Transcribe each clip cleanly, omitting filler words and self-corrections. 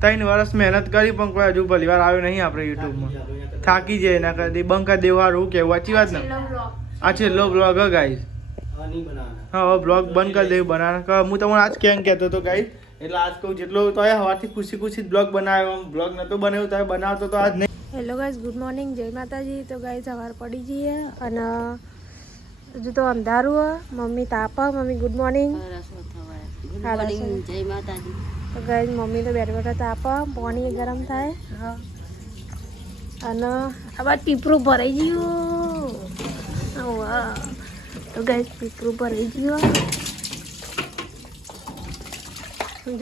3 વર્ષ મહેનત કરી પણ કોઈ હજુ પરિવાર આવ્યો નહીં આપણે યુટ્યુબમાં. થાકી જાય એના કરતી બંધ કરી દેવું સારું કેવું સાચી વાત ને. આ છેલ્લો બ્લોગ હ ગાઈસ. હા હવે બ્લોગ બંધ કરી દેવું બનાવવાના. હું તમને આજ કેમ કહેતો હતો ગાઈસ, એટલે આજ કહું જેટલો તો હવારથી ખુશી ખુશી જ બ્લોગ બનાવ્યો. બ્લોગ નતો બનાવ્યો તો બનાવતો તો આજ નહીં. હેલો ગાઈસ, ગુડ મોર્નિંગ, જય માતાજી. તો ગાઈસ સવાર પડી જઈએ અને હજુ તો અંધારું. મમ્મી તાપા. Mummy good morning. જય માતાજી. તો ગાઈસ મમ્મી તો બેઠા બેઠા તાપા, પાણી ગરમ થાય અને આવા પીપરું ભરાઈ ગયું. વાહ. તો ગાઈસ પીપરું ભરાઈ ગયું.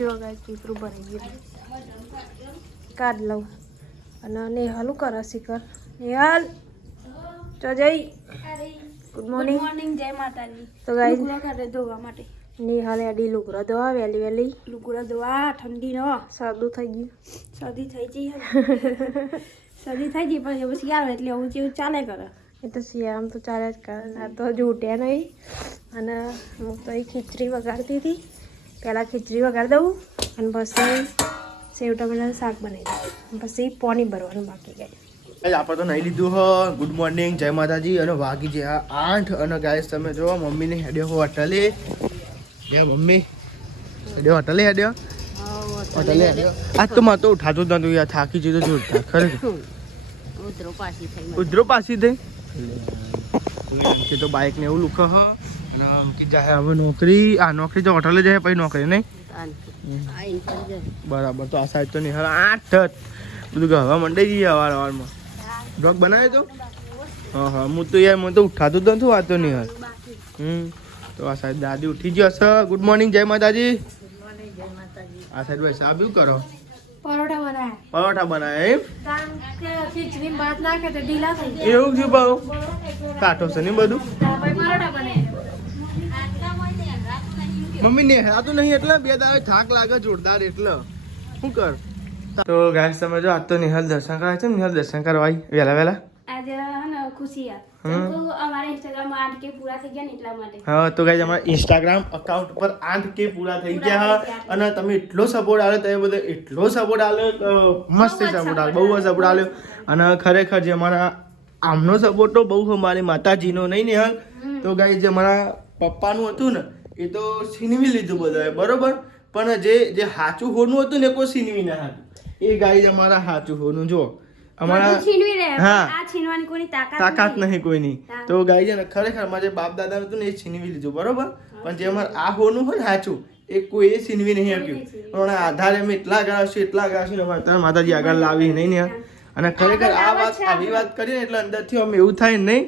જો ગાઈસ પીપરું ભરાઈ ગયું. કાઢ લઉં. અને નેહાલું કરે શિખર. નેહાલ તો જઈ. Good morning. જય માતાજી. તો ગાઈસ ધોવા માટે નેહાલ એડી લુગડા ધોવા વહેલી વહેલી. લુગડા ધોવા. ઠંડી ન સાદું થઈ ગયું. શરદી થઈ ગઈ. શરદી થઈ ગઈ પછી પછી આવે એટલે હું જેવું ચાલે કરે. એ તો શિયાળામાં તો ચાલે જ કરે. આ તો હજુ ઉઠ્યા નહીં. અને હું તો એ ખીચડી વગાડતી હતી. પહેલાં ખીચડી વગાડી દઉં અને પછી સેવ ટમેટાનું શાક બનાવી દઉં. પછી પાણી ભરવાનું બાકી ગઈ. આપણે તો નહીં લીધું હ. ગુડ મોર્નિંગ, જય માતાજી. અને વાગી છે 8 અને ગાઈસ તમે જો મમ્મીને હેડ્યો હો હોટલે. મમ્મી હેડ્યો હોટલે હેડ્યો. હોટલે હેડ્યો. આજ તો મારે તો ઉઠાતું જ નતું યાર, થાકી જતો જોરદાર ખરેખર. ઉધરો પાછી થઈ તો બાઇક ને એવું લુખ હ. અને અંકિત જાય હવે નોકરી. આ નોકરી તો હોટલે જાય પછી નોકરી નહીં. બરાબર. તો આ સાઈડ તો નહીં હવે 8 બધું ગવા મંડાઈ જઈએ અવારમાં. બ્લોગ બનાવ્યો તો હા હું તો યાર મને તો ઉઠાતું જ નતું વાતો નહીં હાલ. તો આ સાઈડ દાદી ઉઠી ગયો હશે. ગુડ મોર્નિંગ, જય માતાજી. આ સાઈડ ભાઈ સાહેબ શું કરો? પરોઠા બનાવ્યા. પરોઠા બનાવ્યા એમ? ખીચડી ભાત નાખે તો ઢીલા થઈ જાય. એવું થયું ભાવ કાઠો છે ને બધું. પરોઠા બનાવ્યા. મમ્મી ને હેરાતું નહીં એટલે 2 દાડે થાક લાગે જોરદાર એટલે શું કર. તો ગાઈસ તમે જો આજ તો નિહાલ દર્શન કરાય છે. નિહાલ દર્શન કરવા આવી વહેલા વહેલા. આજે ખુશી અમારા ઇન્સ્ટાગ્રામમાં 8K પૂરા થઈ ગયા ને એટલા માટે. હા તો ગાઈસ અમારા ઇન્સ્ટાગ્રામ અકાઉન્ટ પર 8K પૂરા થઈ ગયા અને તમે એટલો સપોર્ટ આલ્યો તમે બધો એટલો સપોર્ટ આલ્યો. મસ્ત સપોર્ટ આલ્યો, બહુ સપોર્ટ આલ્યો. અને ખરેખર જે અમારા આમનો સપોર્ટ તો બહુ અમારી માતાજીનો નહીં નિહાલ. તો ગાઈસ જે અમારા પપ્પાનું હતું ને એ તો છીનવી લીધું બધાએ બરોબર, પણ જે સાચું હોનું હતું ને કોઈ છીનવી ના હતું. એ ગાઈસ અમારા સાચું હોનું જો અમારા હા છીનવાની કોઈની તાકાત નહીં કોઈની. તો ગાઈસ ને ખરેખર મારા બાપ દાદા હતું ને એ છીનવી લીધું બરોબર, પણ જે અમારે આ હોનું હોય ને સાચું એ કોઈ એ છીનવી નહીં આપ્યું. પણ આધારે અમે એટલા ગાશું ને અમારે માતાજી આગળ લાવી નહીં ને. અને ખરેખર આ વાત આવી વાત કરીએ એટલે અંદરથી આમ એવું થાય નહીં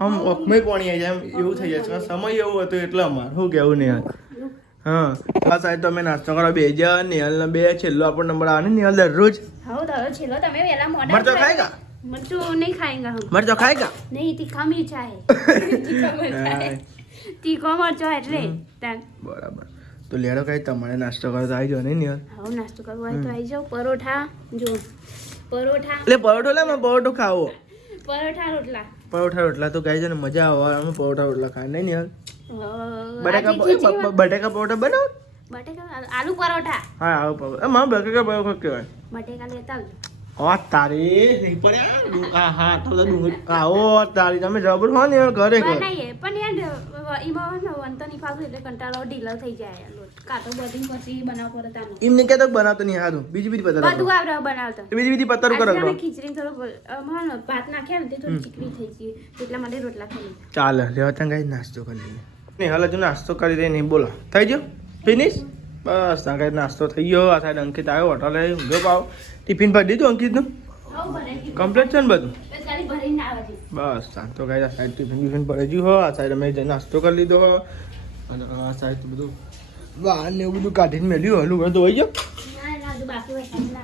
આમ ઓખમાં પાણી આવી જાય એમ એવું થઈ જાય. સમય એવો હતો એટલે અમારે શું કહેવું નહીં. હા આ સાહેબ તમે નાસ્તો કરો 2 નિહાલ ને 2 છેલ્લો આપણો નંબર આવે ને નિહાલ દરરોજ. હા દરરોજ છેલ્લો તમે વેલા મોડા મરચો ખાएगा? मरचो नहीं खाएगा हम. मरचो खाएगा? नहीं तीखा मिर्चा है. तीखो मरचो એટલે બરાબર. તો લેડો કઈ તમારે નાસ્તો કરો તો આવી જાવ ને નિહાલ. હા નાસ્તો કરવો હોય તો આવી જાવ. પરોઠા જો પરોઠા એટલે પરોઠો લે મેં પરોઠો ખાવો. પરોઠા રોટલા તો ગાઈ છે ને મજા આવે અમે પરોઠા રોટલા ખાય નહીં નિહાલ. બટેકા પરોઠા બનાવો. બટેકા આલુ પરોઠા. હા આવો પરોઠા મારા બટેકા પરોઠા કહેવાય. બટેકા લેતા આવજો. તારી નહીં પડે. હા તો ડુંગળી આવો તારી તમે જબર હો ને ઘરે બનાવીએ પણ યાર એમાં વંતો નહીં ફાવતું એટલે કંટાળો ઢીલો થઈ જાય. કાતો બધી પછી બનાવ પડે તાનો એમને કે તો બનાવતો નહીં હારું બીજી પત્તર બધું આવડે બનાવતા. બીજી પત્તર કરો ખીચડી થોડો ભાત નાખ્યા ને તે થોડી ચીકણી થઈ ગઈ એટલા માટે રોટલા ખાઈ. ચાલે રેવા ત્યાં ગાઈ નાસ્તો કરી લઈએ. નહીં હાલ હજુ નાસ્તો કરી દે નહીં બોલો થઈ ગયો ફિનિશ. બસ ત્યાં ગાઈ નાસ્તો થઈ ગયો. આ સાઈડ અંકિત આવ્યો હોટલે ઊંઘો પાવ ટિફિન ભરી દીધું અંકિતનું કમ્પ્લીટ છે ને બધું. બસ તો ગાઈ આ સાઈડ ટિફિન ભરી ગયું હો. આ સાઈડ અમે નાસ્તો કરી લીધો હો. અને આ સાઈડ બધું વાહન ને એવું બધું કાઢીને મેલ્યું હલું તો હોય ગયો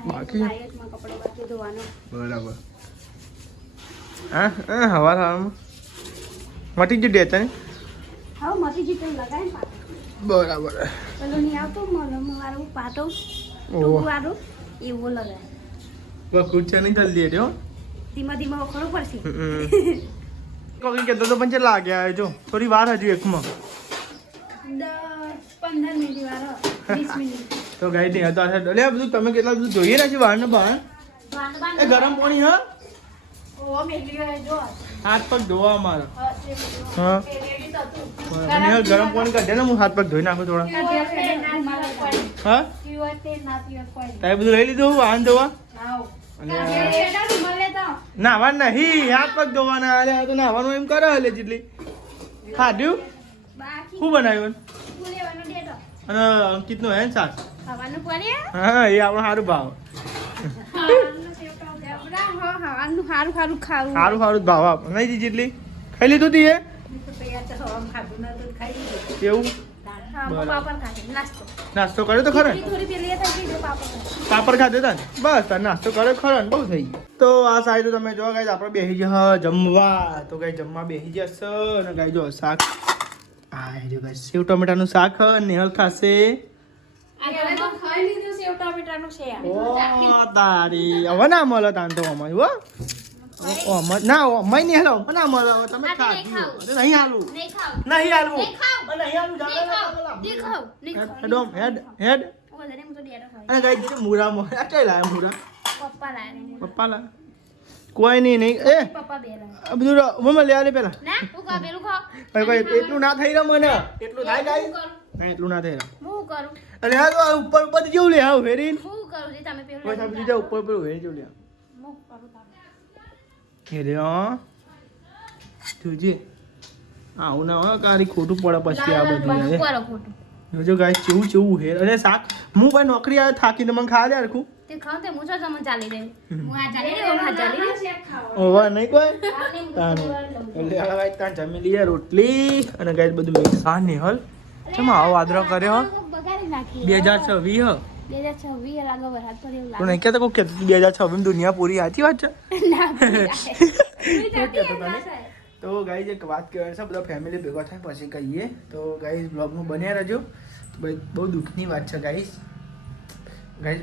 બાકી. બરાબર. હા હવામાં મટી જ ડેતા ને. બરાબર. પેલો નહીં આવતો મારું પાટો ટૂંકવાળું એવું લગાય. વખુડ છે નહીં જલ્દી એટલે ધીમા ધીમા વખોડવું પડશે. કોકી કહેતો તો પણ લાગ્યા જો થોડી વાર હજુ એકમાં 10-15 મિનિટ વાર 20 મિનિટ તો ગાઈ નહીં હતો આ બધું તમે કેટલા બધું જોઈએ ને છે બહાર ને બહાર એ ગરમ પાણી હા હાથ પગ ધોવા અમારા હા અને ગરમ પાણી કાઢે ને હું હાથ પગ ધોઈ નાખું થોડા હા તારે બધું લઈ લીધું વાહન ધોવા નાવા નહીં હાથ પગ ધોવાના અરે તો નાવાનું એમ કરે હલે જેટલી ખાધ્યું શું બનાવ્યું અને અંકિતનું હે ને શાક હા એ આપણો સારું ભાવ સારું સારું ભાવ આપ નહીં જી જેટલી ખાઈ લીધું તી એવું નાસ્તો કર્યો તો ખરો પાપડ ખાધો હતા ને બસ તાર નાસ્તો કર્યો ખરો ને બહુ થઈ ગયું તો આ સાઈડ તમે જો ગાઈ આપણે બેસી જશે જમવા તો ગાઈ જમવા બેસી જશે અને ગાઈ જો શાક આ જો ગાઈ સેવ ટમેટાનું શાક નેહલ ખાશે ઓ તારી હવે ના મળે તાન તો અમારી હો ના અમાય નહીં હેલો ના મળે તમે ખાધું નહીં હાલું નહીં હાલવું હેડ હેડ અને ગાઈ મૂરા મોરા ચાલ લાયા મૂરા પપ્પા લા કોઈ નહીં નહીં એ આ બધું મમ્મા લે આલે પેલા એટલું ના થઈ રહ્યું મને એટલું થાય ગાઈ ના એટલું ના થઈ રહ્યું અરે હા તો ઉપર ઉપર જેવું લે હા વેરીન કોઈ સાબ દીધા ઉપર ઉપર વેરી જેવું લે કે રે તુજે આવું ના હોય કારી ખોટું પડે પછી આ બધું જો ગાઈસ ચેવું ચેવું હે અરે શાક હું ભાઈ નોકરી આવે થાકીને મને ખાવા દે આખું તે ખાવ તે મુછો જમ ચાલી દે હું આ ચાલી દે હું આ ચાલી દે ઓવા નહીં કોઈ તાન એટલે આ ગાઈસ તાન જમી લીએ રોટલી અને ગાઈસ બધું મિક્સ આ નિહલ ચમ આવો આદરો કર્યો બગાડી નાખી 2026 હ 2026 લાગો વરસાદ પડે એવું તો નહીં કે તો કે 2026 માં દુનિયા પૂરી સાચી વાત છે તો ગાઈસ એક વાત કહેવાની છે બધા ફેમિલી ભેગા થાય પછી કહીએ તો ગાઈસ બ્લોગમાં બન્યા રહેજો બહુ દુઃખની વાત છે ગાઈસ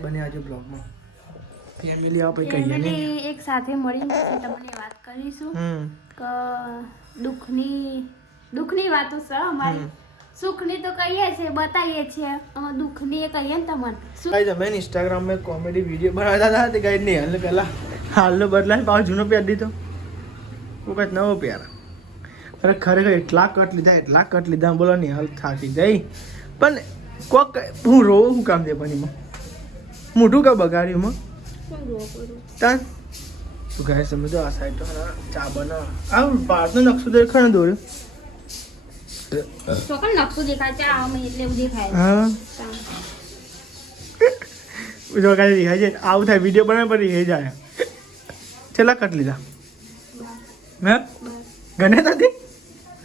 બન્યા રહેજો બ્લોગમાં ફેમિલી આ પછી કહીએ નહીં એક સાથે મળીને પછી તમને વાત કરીશું કે દુઃખની વાતો છે અમારી સુખની તો કહીએ છીએ બતાવીએ છીએ અમે દુઃખની કહીએ ને તમને ગાઈસ અમે ઇન્સ્ટાગ્રામ में कॉमेडी वीडियो बनाता था तो गाइस ने हाल पहला हाल नो बदला पाव जूनो પહેર દીધો वो कत नવો પહેર અરે ખરેખર એટલા કટ લીધા બોલો ને હાલ થાકી જઈ પણ કોક હું રોવું હું કામ દે પણ એમાં મોઢું કા બગાડ્યું માં તાન તો ગાઈસ સમજો આ સાઈડ તો ચા બના આ પારનો નકશો દેખાણ દોર્યો ચોકન નકશો દેખાય ચા અમે એટલે એવું દેખાય હા જો ગાઈસ દેખાય છે આવું થાય વિડિયો બનાવે પર એ જાય છેલ્લા કટ લીધા મેં ગણે નથી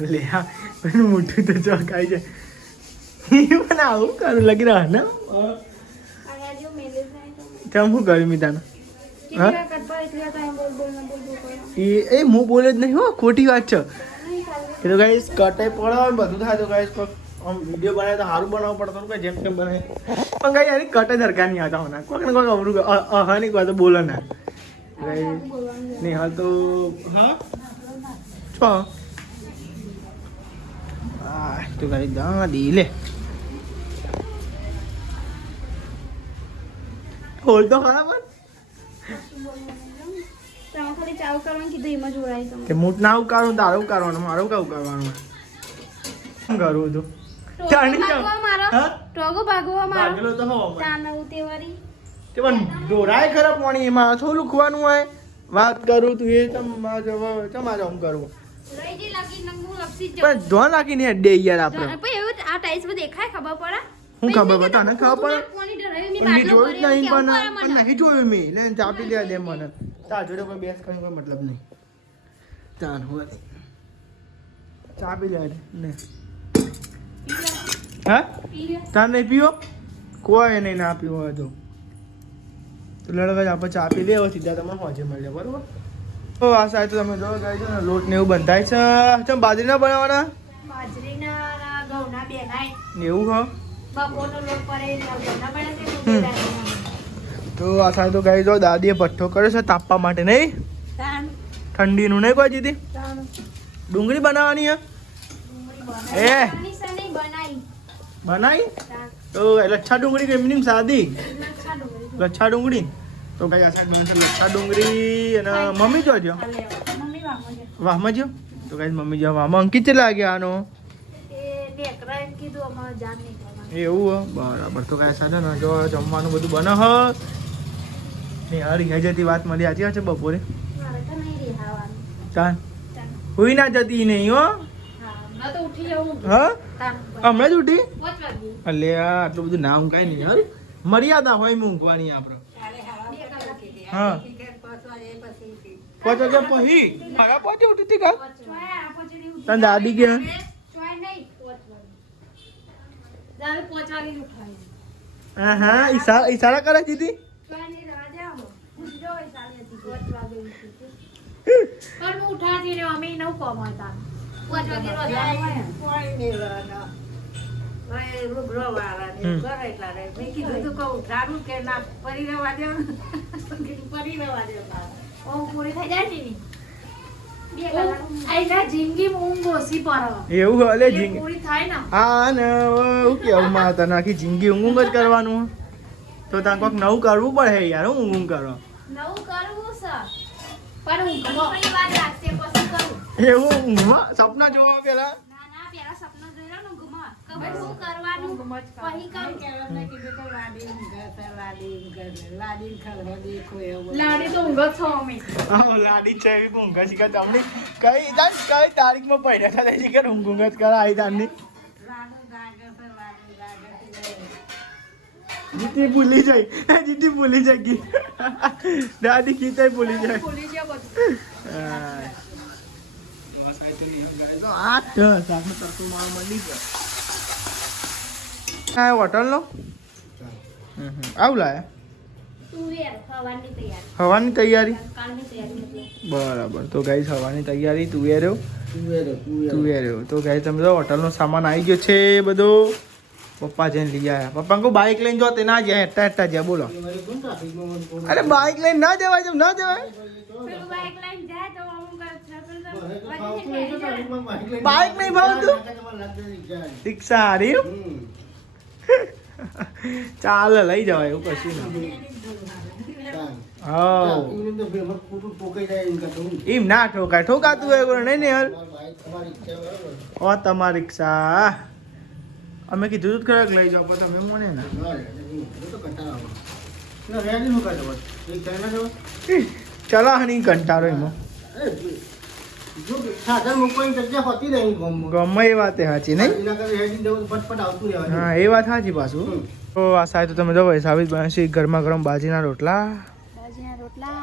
લે હા પણ મોટું તો જો કાઈ છે એ પણ આવું કરું લગી રહ્યા ને તેમ હું કર્યું મીતાને હા એ હું બોલે જ નહીં હો ખોટી વાત છે એ તો ગાઈસ કટાઈ પડે બધું થાય તો ગાઈસ આમ વિડીયો બનાવે તો સારું બનાવવું પડતું કે જેમ તેમ બનાવે પણ ગાઈ યાર કટાઈ દરકાર નહીં આવતા હોના કોઈ ને કોઈ અવરું હા નહીં કોઈ તો બોલે ના નહીં હાલ તો હા છો તો ગાઈ દાદી લે બોલ તો ખરા મત તમે ખાલી ચાવ કરવાનું કીધું એમાં જોડાય તમે કે મૂટ ના ઉકાળું તારું ઉકાળવાનું મારું કા ઉકાળવાનું શું કરું તું ટોગો ભાગવા મારો ભાગેલો તો હો તાનવ તેવારી તે પણ દોરાય ખરા પાણી એમાં થોડું લખવાનું હોય વાત કરું તું એ તમારે આમ કરવું રઈજી લાગી નંગુ લપસી જ પણ ધોન રાખીને ડે યાર આપણે પણ એવું આ ટાઈસ પર દેખાય ખબર પડે હું ખબર બતાને ખબર કોની ડરાવી મી પડે બાટલો જોયું જ નહીં ભર્યો પણ નહીં જોયું મેં લે ચાપી દે દે મને તા જોડે કોઈ બેસ કરીને કોઈ મતલબ નહીં તાન હોય ચાપી લે ને હા તાર નહીં પીવો કોઈ નહીં ના પીવો હોય તો લડવા આપણે ચા પી લે સીધા તમને હોજે મળે બરોબર તો આ સાઈડ તો તમે જો ગાઈ છો ને લોટ ને એવું બંધાય છે ચમ બાજરીના બનાવવાના બાજરીના ઘઉંના બેનાય ને એવું હો બપોરનો લોટ પડે ઘઉંના બને છે તો આ સાઈડ તો ગાઈ જો દાદીએ ભઠ્ઠો કર્યો છે તાપવા માટે નહીં તાન ઠંડીનું નહીં કોઈ જીતી તાન ડુંગળી બનાવવાની હે ડુંગળી બનાવવાની છે નહીં બનાઈ બનાવી તાન તો લચ્છા ડુંગળી કે મિનિંગ સાદી લચ્છા ડુંગળી લચ્છા ડુંગળી તો કઈ આ શાક બનશે લચ્છા ડુંગળી અને મમ્મી જોજો મમ્મી વામો છે વાહમાં જો તો કઈ મમ્મી જો વાહમાં અંકિત કેટલા લાગ્યા આનો એ નેકરા એમ કીધું અમારે જાન નહીં કરવાનું એવું બરાબર તો કઈ સાથે ને જો જમવાનું બધું બને હ ને હારી હે જતી વાત મળી આજી છે બપોરે મારે તો નહીં રેહાવાનું ચાલ ચાલ હુઈ ના જતી નહીં હો હા હમણાં તો ઉઠી જવું હા તાન હમણાં જ ઉઠી 5 વાગે અલે આટલું બધું નામ કાંઈ નહીં યાર મર્યાદા હોય મૂંઘવાની આપણે હા 5 વાગ્યા પછી મારા 5 ઉઠી હતી કા તને દાદી કે ચોય નહીં 5 વાગે ઉઠાય હા ઈશારા કરે દીદી ચોય નહીં રહેવા જાવ ઉઠજો એ સાલી હતી 5 વાગે ઉઠી પણ હું ઉઠાતી રે અમે નવ કોમ હતા 5 વાગે રોજ પૂરી થઈ જાય ને આઈના જિંદગી ઊંઘ ઓછી પડે એવું અલે જિંદગી પૂરી થાય ને હા ને હું કેવું માં તને આખી જિંદગી ઊંઘ જ કરવાનું તો તારે કોઈક નવું કરવું પડે યાર હું ઊંઘ કરો નવું કરવું છે પણ ઊંઘની વાત રાખશે પછી કરું એવું ઊંઘમાં સપના જોવા પેલા ના ના પેલા સપના જોઈ લો ને ઊંઘમાં ખબર શું કરવાનું પછી કરું લાડી તો ઊંઘ છો અમે હા લાડી છે એવી ઊંઘ છે કે તમને કઈ તારીખમાં પડ્યા હતા તે કે ઊંઘ જ કરા આવી તારની જીતી ભૂલી જાય જીતી ભૂલી જાય ગી દાદી કીતે ભૂલી જાય ભૂલી ગયા બધું હોટલ નો આવું લાયા તુવેર હવાની તૈયારી હવાની તૈયારી કાલની તૈયારી હતી બરાબર તો ગાઈસ હવાની તૈયારી તુવેરો તો ગાઈસ તમે તો હોટલનો સામાન આવી ગયો છે બધો પપ્પા જઈને લઈ આવ્યા પપ્પા કહું બાઇક લઈને જો તે ના જાય હેઠા જ્યાં બોલો અરે બાઇક લઈને ના જવાય જેમ ના જવાય પેલું બાઈક લઈને જાય તો અમુક બાઇક નહીં ભાવતું રિક્ષા હારી ચાલે લઈ જવાય એવું કશું ના હા એમ ના ઠોકાય ઠોકાતું હોય નહીં ને યાર ઓ તમારી રિક્ષા અમે કીધું જ ખરેખ લઈ જાઓ પણ તમે મને ને ચલા હની કંટાળો એમાં ગમે એ વાત સાચી નહીં હા એ વાત સાચી પાછું તો આ સાહેબ તો તમે જો સાબિત બનશે ગરમા ગરમ બાજીના રોટલા બાજીના રોટલા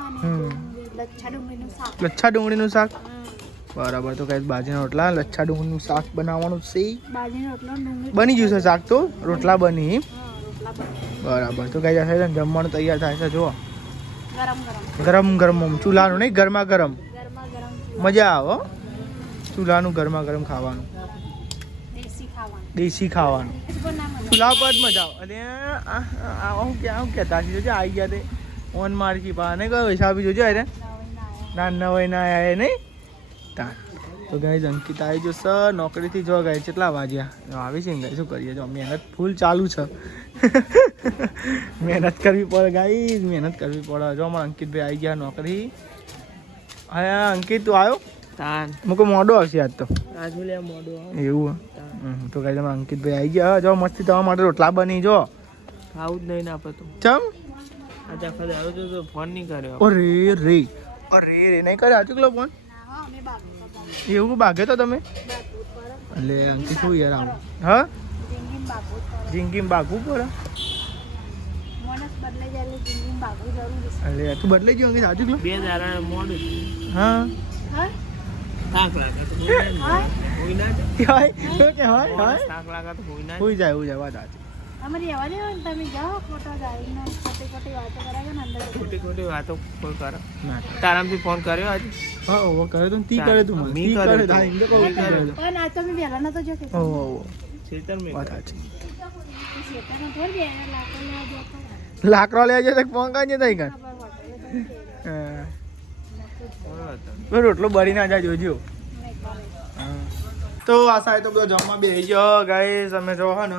લચ્છા ડુંગળીનું શાક લચ્છા ડુંગળીનું શાક બરાબર તો કઈ બાજીના રોટલા લચ્છા ડુંગળીનું શાક બનાવવાનું છે બાજીનો રોટલો ડુંગળી બની ગયું છે શાક તો રોટલા બની રોટલા બરાબર તો કઈ જશે જમવાનું તૈયાર થાય છે જુઓ ગરમ ગરમ ચૂલાનું નહીં ગરમા ગરમ ગરમા ગરમ મજા આવે ચૂલાનું ગરમા ગરમ ખાવાનું દેશી ખાવાનું ચૂલા પર જ મજા આવે અને આવું કહેતા જોજે આવી ગયા તે ઓન મારી છી પા ને કયો હિસાબી જોજો અરે ના નવાઈ ના આવે નહીં તા તો ગાઈઝ અંકિત આવી જશે નોકરીથી જો ગાય કેટલા વાગ્યા આવી છે ને શું કરીએ જો મહેનત ફૂલ ચાલુ છે મહેનત કરવી પડે ગાઈઝ મહેનત કરવી પડે જો અમારા અંકિતભાઈ આવી ગયા નોકરી હા અંકિત તું આવ્યો મૂકો મોડો આવશે આજ તો એવું તો ગાઈઝ અમારા અંકિતભાઈ આવી ગયા જો મસ્તી તમારા માટે રોટલા બની જો ખાવું જ નહીં ના પતું ચમ આજે આખા આવ્યો તો ફોન નહીં કર્યો અરે રે નહીં કરે આજુ કિલો ફોન એવું ભાગે તો તમે એટલે અંકિત શું યાર આમ હા જિંદગીમાં ભાગવું પડે એટલે તું બદલાઈ ગયો અંકિત આજુ કિલો 2 દાડા મોડું હા થાક લાગે તો હોઈ ના હોય તો કે હોય થાક લાગે તો હોઈ ના હોઈ જાય વાત સાચી અમારી રહેવા દેવો ને તમે જાઓ ખોટા ગાડીને ખોટી ખોટી વાતો કરાવે ને અંદર ખોટી ખોટી વાતો કોઈ કરે ના તારામથી ફોન કર્યો આજે હા ઓ કરે તું તી કરે તું મને મી તી કરે કરે તું. હા ઇન્દો કહું તી કરે પણ આ તમે વહેલા નતો જો કે ઓ ચેતન મેં વાત સાચી શેતાનો થોડી બે લાખો લેવા જતો લાકડો લેવા જાય તો ફોન કાંઈ થઈ ગયો રોટલો બળી ના જાય જોજો તો આ સાહેબ તો બધો જમવા બેસી ગયો ગાઈસ. અમે જો હે ને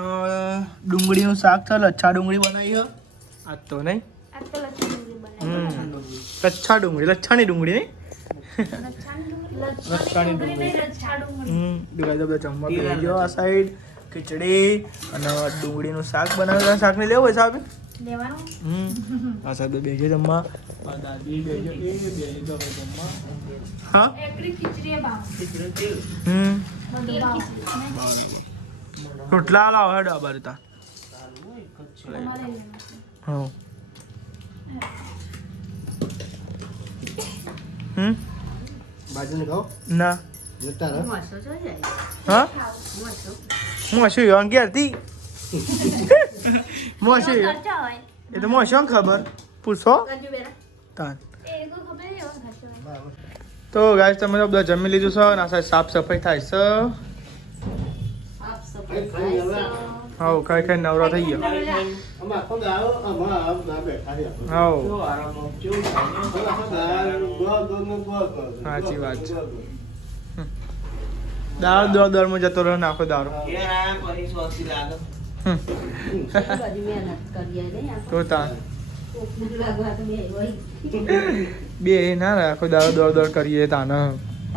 ડુંગળીનું શાક છે, લચ્છા ડુંગળી બનાવી છે આજ તો નહીં. આ તો લચ્છા ડુંગળી બનાવી. લચ્છા ડુંગળી, લચ્છાની ડુંગળી નહીં. લચ્છાની ડુંગળી લચ્છા ડુંગળી. ગાઈસ તો બધો જમવા બેસી ગયો. આ સાઈડ ખીચડી અને ડુંગળીનું શાક બનાવેલું. શાક ને લેવું હોય સાહેબ? લેવાનું. આ સાહેબ તો બેસી ગયો જમવા. આ દાદી બેસી ગયો, એ બેસી ગયો હવે જમવા. હા એકડી ખીચડી ભાવ. રોટલા લાવો હેડો આ બાર તા. હા બાજુને ખાઓ ના જતા રહો હા મોશું અંગેરથી મોશું ખર્ચા હોય. એ તો મોશું ખબર પૂછો ગજુ બેરા. તાન. એ કોઈ ખબર નહીં હોય ખર્ચો હોય. તો ગાઈસ તમે તો બધા જમી લીધું છે અને આ સાફ સફાઈ થાય છે. હાઉ ખાઈ ખાઈ નવરા થઈ ગયો. અમાર પગ આવો અમાર બેઠા છે હાઉ આરામમાં કેવું સાચી વાત છે. દાળ દોડમાં જતો રહ્યો નાખો દારો. ઘેર આયા પછી સ્વસ્થી લાગે. તો તાન બે ના રાખો દાડો દોડ કરીએ તાને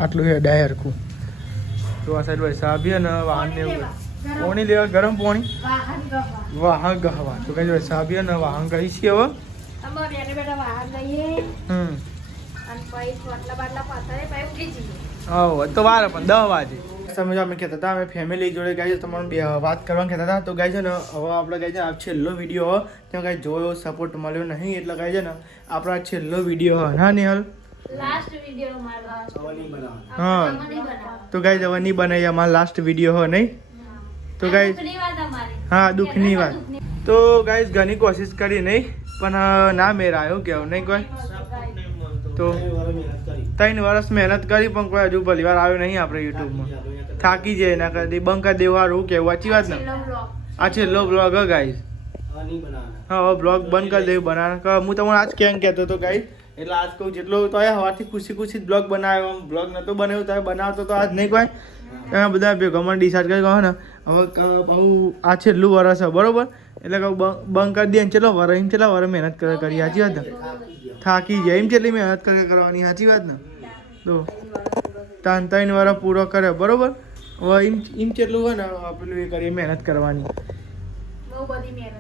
આટલું હેડાય હરખું. તો આ સાઈડ વૈસા આપીએ ને વાહન ને પોણી લેવા ગરમ પોણી વાહન ગવા. વાહન ગહવા તો કઈ વૈસા આપીએ ને વાહન કહી છીએ હવે. અમારે બેને બેટા વાહન લઈએ હમ અને પછી ચોટલા બાટલા પાથરે પછી ઉઠી જઈએ. હા તો વાર પણ 10 વાગે તમે જો અમે કહેતા હતા અમે ફેમિલી જોડે ગાઈ તમારું બે વાત કરવાનું કહેતા હતા. તો ગાઈ છે ને હવે આપણે ગાઈ છે આ છેલ્લો વિડીયો હોય ત્યાં ગાઈ જોયો સપોર્ટ મળ્યો નહીં એટલે ગાઈ છે ને આપણા છેલ્લો વિડીયો હોય હા નિહાલ. લાસ્ટ વિડિયો મારો. હા તો ગાઈ હવે નહીં બનાવી અમારા લાસ્ટ વિડીયો હોય નહીં. તો ગાઈ દુઃખની વાત અમારી. હા દુઃખની વાત. તો ગાઈસ ઘણી કોશિશ કરી નહીં પણ ના મેર આવ્યો કેવું નહીં કોઈ. તો 3 વર્ષ મહેનત કરી પણ કોઈ હજુ પહેલી વાર આવ્યો નહીં આપણે યુટ્યુબમાં. થાકી જાય એના કરતી બંધ કરી દેવાનું કેવું સાચી વાત ને. આ છેલ્લો બ્લોગ હ ગાઈસ. હા હવે બ્લોગ બંધ કરી દેવું બનાવવાનું. હું તમને આજ કેમ કહેતો હતો ગાઈસ એટલે આજ કહું જેટલો તો હવાથી ખુશી ખુશી બ્લોગ બનાવ્યો. બ્લોગ નહોતો બનાવ્યો તો બનાવતો તો આજ નહીં કોઈ. તમે બધા ભેગો મને ડિસાઇડ કરી કહો ને હવે બહુ આ છેલ્લું વર્ષ છે બરોબર એટલે કહું બંધ કરી દે ચલો વર એમ ચેલા વર મહેનત કરી સાચી વાત ને. થાકી જાય એમ કેટલી મહેનત કરવાની સાચી વાત ને. તો 3 વાર પૂરો કરે બરોબર. હવે એમ કેટલું હોય ને પેલું એ કરી મહેનત કરવાની. બહુ બધી મહેનત.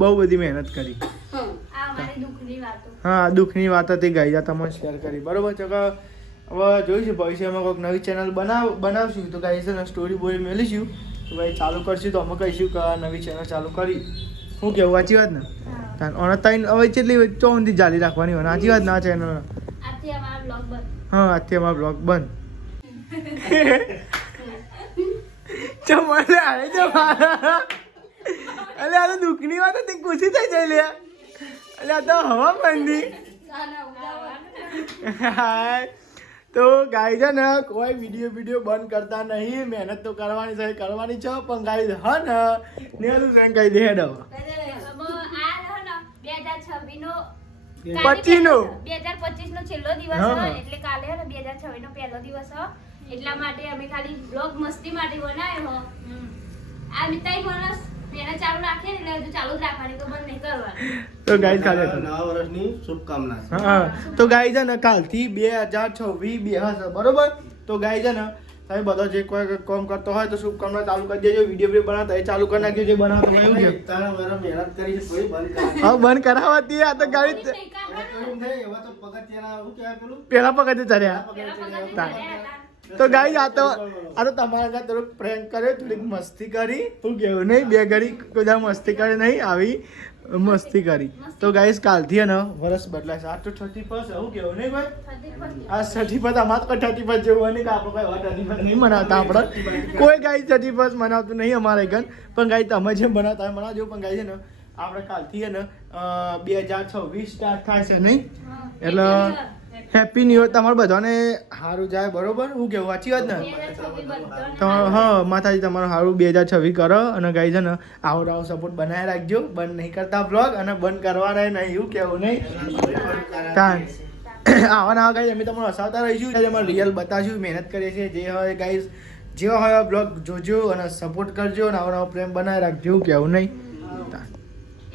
બહુ બધી મહેનત કરી. આ અમારી દુઃખની વાતો. હા દુઃખની વાત હતી ગાઈ આ તમને શેર કરી બરોબર છે કે હવે જોઈશું ભવિષ્યમાં કોઈક નવી ચેનલ બનાવશું તો ગાઈ છે ને સ્ટોરી બોરી મેળવીશું તો ભાઈ ચાલુ કરશું તો અમે કહીશું કે આ નવી ચેનલ ચાલુ કરી. શું કેવું સાચી વાત ને. અને 3 હવે કેટલી 4 જાલી રાખવાની હોય સાચી વાત ને આ ચેનલ. આજથી અમારો બ્લોગ બંધ. હા આજથી અમારો બ્લોગ બંધ. ચમલે આવે છે મારા. અલે આ તો દુઃખની વાત હતી ખુશી થઈ જાય લે. અલે આ તો હવા મંદી. તો ગાઈ છે ને કોઈ વિડીયો બંધ કરતા નહીં. મહેનત તો કરવાની છે પણ ગાઈ હા ને નેલું કહી દે હેડો 2026 નો 25 નો 2025 નો છેલ્લો દિવસ હા. હોય એટલે કાલે હે ને 2026 નો પહેલો દિવસ હોય એટલા માટે અમે ખાલી બ્લોગ મસ્તી માટે બનાવ્યો હો. આ મિતાઈ બોનસ મેને ચાલુ રાખીએ ને એટલે હજુ ચાલુ જ રાખવાની તો બંધ નહીં કરવાની. તો ગાઈ કાલે નવા વર્ષની શુભકામના હા તો ગાઈ છે ને કાલથી 2026 બે હશે બરોબર. તો ગાઈ છે ને તમે બધા જે કોઈ કામ કરતો હોય તો શુભકામના ચાલુ કરી દેજો. વિડીયો બનાવતા એ ચાલુ કરી નાખજો જે બનાવતો હોય એવું છે. તારા વર મહેનત કરી છે કોઈ બંધ કરે હા બંધ કરાવતી આ તો ગાડી એમ થાય એવા તો પગથિયાના શું કહેવાય પેલું પેલા પગથે ચડ્યા. ચડ્યા. તો ગાઈ આ તો તમારા ઘર થોડુંક પ્રેન્ક કર્યો થોડીક મસ્તી કરી. હું કેવું નહીં બે ઘડી બધા મસ્તી કરે નહીં આવી મસ્તી કરી. તો ગાઈસ કાલથી ને વર્ષ બદલાશે. આ તો 31 હું કેવું નહીં ભાઈ આ 31 અમારે તો 31 જેવું હોય નહીં કે આપણે કોઈ 31 નહીં મનાવતા. આપણે કોઈ ગાઈ 31 મનાવતું નહીં અમારે ઘર પણ ગાઈ તમે જેમ બનાવતા હોય મનાવજો પણ ગાઈ છે ને આપણે કાલથી ને 2026 સ્ટાર્ટ થાય છે નહીં એટલે હેપી ન્યુ યર તમારે બધાને સારું જાય બરોબર. હું કેવું સાચી વાત ને. 2026 બંધ તો હા માતાજી તમારું સારું 2026 કરો અને ગાઈ છે ને આવો સપોર્ટ બનાવી રાખજો. બંધ નહીં કરતા બ્લોગ અને બંધ કરવાના નહીં એવું કેવું નહીં. આવા ગાઈ અમે તમને હસાવતા રહીશું અમારે રિયલ બતાવશું મહેનત કરીએ છીએ જે હોય ગાઈઝ જેવા હોય બ્લોગ જોજો અને સપોર્ટ કરજો અને આવો નવો પ્રેમ બનાવી રાખજો કેવું નહીં